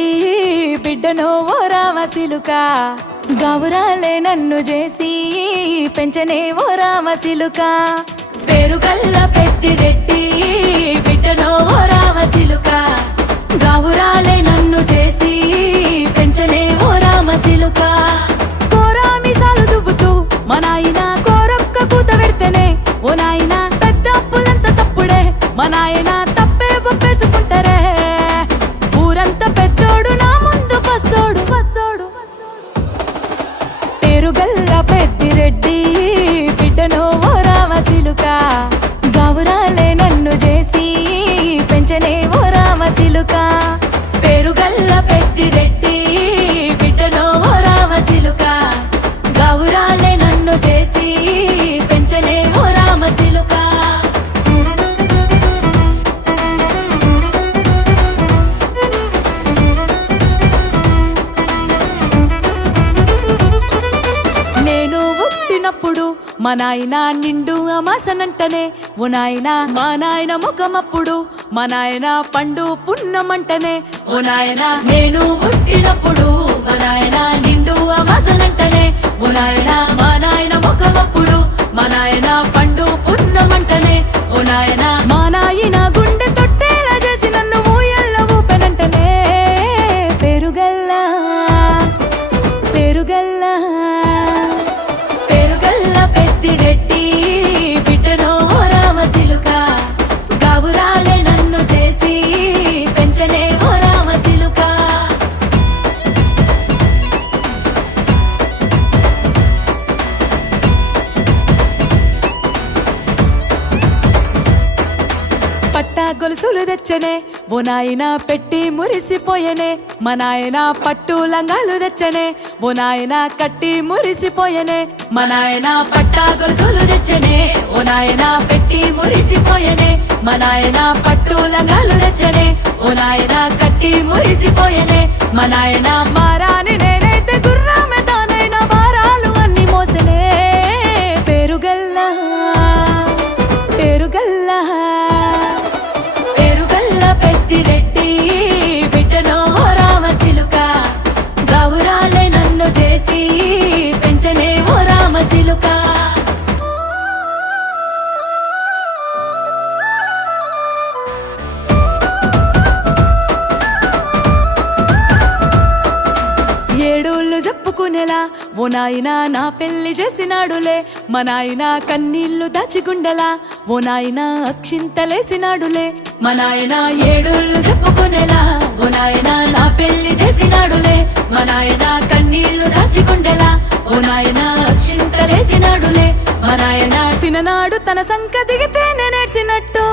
రెడ్డి బిడ్డనో ఓ రామసిలుక గౌరాలే నన్ను చేసి పెంచనే ఓ రామసిలుక పేరు గల్ల పెద్దిరెడ్డి బిడ్డనో ఓ రామసిలుక గౌరాలే నన్ను చేసి పెంచనే ఓ రామసిలుక కోరామిసాలు దువ్వుతూ మా నాయన కోరొక్క కూత పెడితేనే ఓ నాయన పెద్ద అప్పులంత చప్పుడే మా నాయన తప్పే ఒప్పేసుకుంటారే ఊరంతా పెద్దోడు నా ముందు బస్సోడు బస్సోడు పేరుగల్ల పెద్దిరెడ్డి బిడ్డనో ఓ రామసిలుక గౌరాలే నన్ను చేసి పెంచనే ఓ రామసిలుక పేరు గల్ల పెద్దిరెడ్డి బిడ్డనో ఓ రామసిలుక గౌరాలే నన్ను చేసి పెంచనే ఓ రామసిలుక నేను పుట్టినప్పుడు మా నాయన నిండు అమాసనంటనే ఓ నాయన మా నాయన ముఖమప్పుడు మా నాయన పండు పున్నమంటనే ఓ నాయన నేను పుట్టినప్పుడు మా నాయన నిండు అమాసనంటనే ఓ నాయన మా నాయన ముఖమప్పుడు మా నాయన పండు పున్నమంటనే ఓ నాయన మా నాయన గుండె తొట్టేలా చేసి నన్ను ఊయల్ల ఊపెనంటనే పేరుగల్లా పేరుగల్లా పేరు గల్ల పెద్దిరెడ్డి బిడ్డనో ఓ రామసిలుక గౌరాలే నన్ను చేసి పెంచనే ఓ రామసిలుక పట్టా గొలుసులు తెచ్చనే ఓ నాయన పెట్టి మురిసిపోయనే మా నాయన పట్టు లంగాలు తెచ్చనే ఓ నాయన కట్టి మురిసిపోయనే మా నాయన పట్టా గొలుసులు తెచ్చనే ఓ నాయన పెట్టి మురిసిపోయనే మా నాయన పట్టు లంగాలు తెచ్చనే ఓ నాయన కట్టి మురిసిపోయనే మా నాయన మారాని నేనైతే గుర్రామె తానైనా భారాలు అన్ని మోసనే పేరుగల్లా పేరుగల్లా పేరు గల్ల పెద్దిరెడ్డి బిడ్డనో ఓ రామసిలుక గౌరాలే నన్ను చేసి పెంచనే ఓ రామసిలుక ఏడోళ్ళు చెప్పుకునేలా ఓ నాయన నా పెళ్లి చేసినాడులే మా నాయన కన్నీళ్లు దాచిగుండెలా ఓ నాయన అక్షింతలేసినాడులే మా నాయన ఏడుళ్ళు చెప్పుకునేలా ఓ నాయన నా పెళ్లి చేసినాడులే మా నాయన కన్నీళ్లు దాచికుండెలా ఓ నాయన అక్షింతలేసినాడులే మా నాయన సిననాడు తన సంక దిగితే నేనేడ్చినట్టు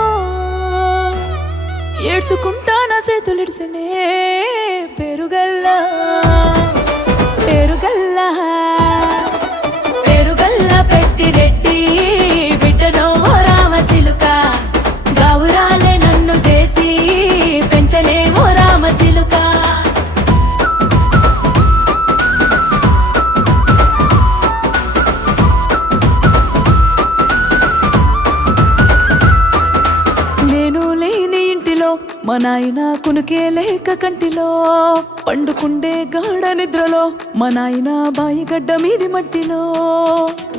ఏడ్చుకుంటా నా చేతులిడిసినే పేరుగల్లా పేరుగల్లా పేరు గల్ల పెద్దిరెడ్డి బిడ్డనో ఓ రామసిలుక గౌరాలే నన్ను చేసి పెంచనే ఓ రామసిలుక నేను లేని ఇంటిలో మా నాయన కునుకే లేక కంటిలో పండుకుండే గాఢ నిద్రలో మా నాయన బాయి గడ్డ మీది మట్టిలో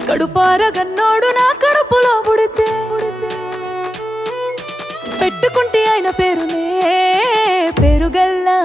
కడుపార గన్నోడు నా కడుపులో పుడితే పెట్టుకుంటే ఆయన పేరునే పేరుగల్లా